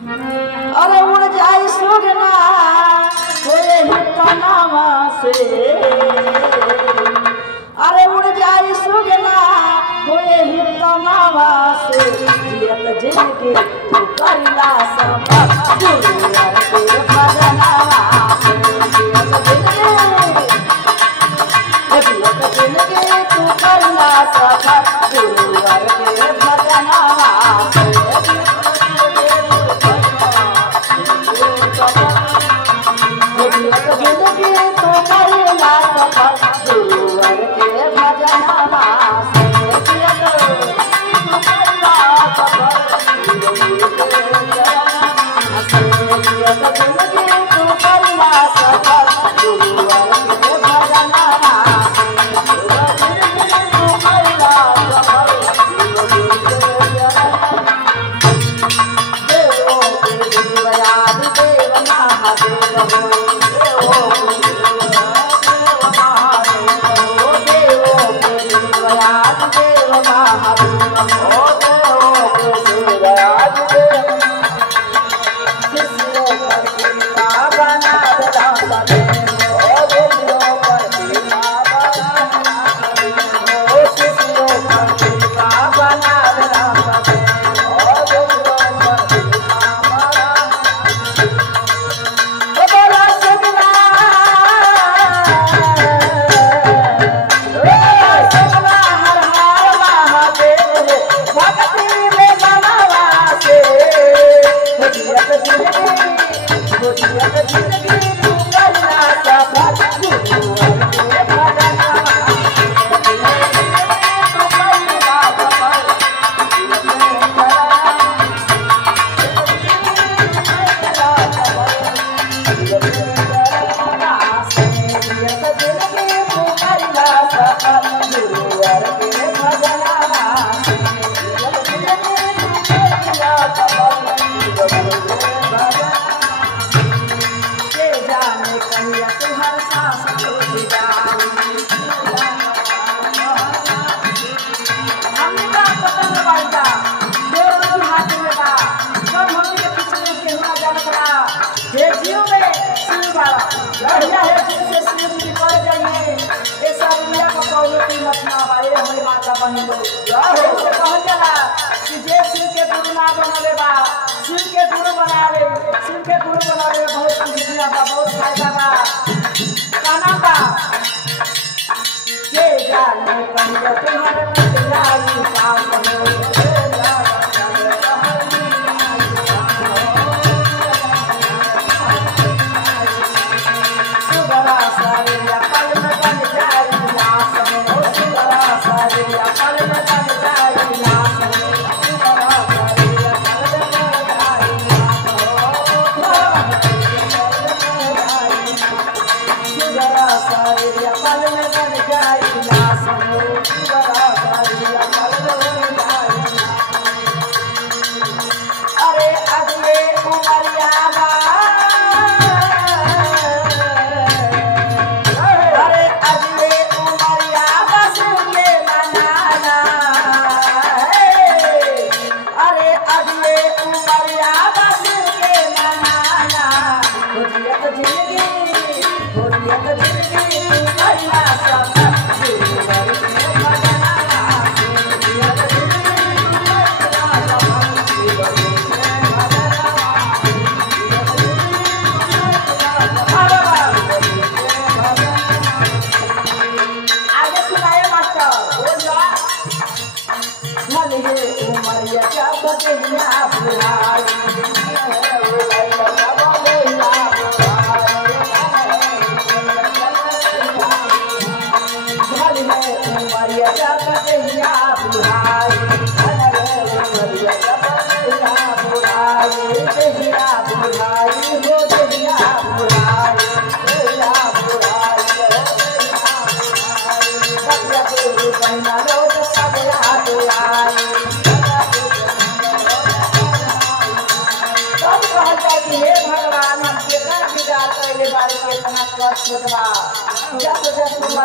अरे उड़ जाए सुगना कोई हितनावा से, अरे उड़ जाए सुगना कोई हितनावा से, जियत जिंदगी तू करला सफर गुरुवर के भजनवा से, जियत जिंदगी तू करला सफर गुरुवर के भजनवा से। जिंदगी तो करला सफर गुरुवर के भजनवा से, करला सफर जिंदगी तो करला सफर गुरुवर के भजनवा से, तो करला सफर देवो देवयादि देव महादेव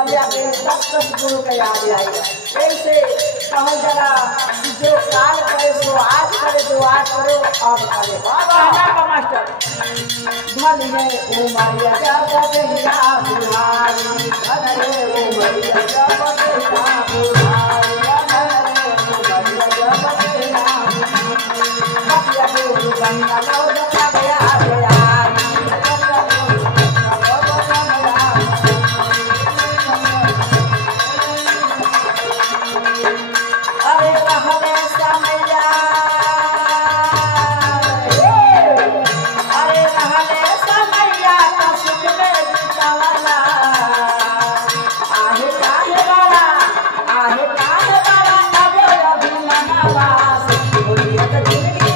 गुरु के याद आएगा ऐसे कहा जरा जो काल करे सो आज करे जो आज करो अब करे बाबा। कहना का मास्टर धन है उमरिया जब देहिया बुढ़ाई धन है उमरिया जब देहिया बुढ़ाई धन है उमरिया जब देहिया बतिया गुरु गंगा लोग का गया गया अरे रहले समैया अरे रहले समैया का सुख में बितावला आहे काहे बड़ा अब अभी मनवा से होलियत जिंदगी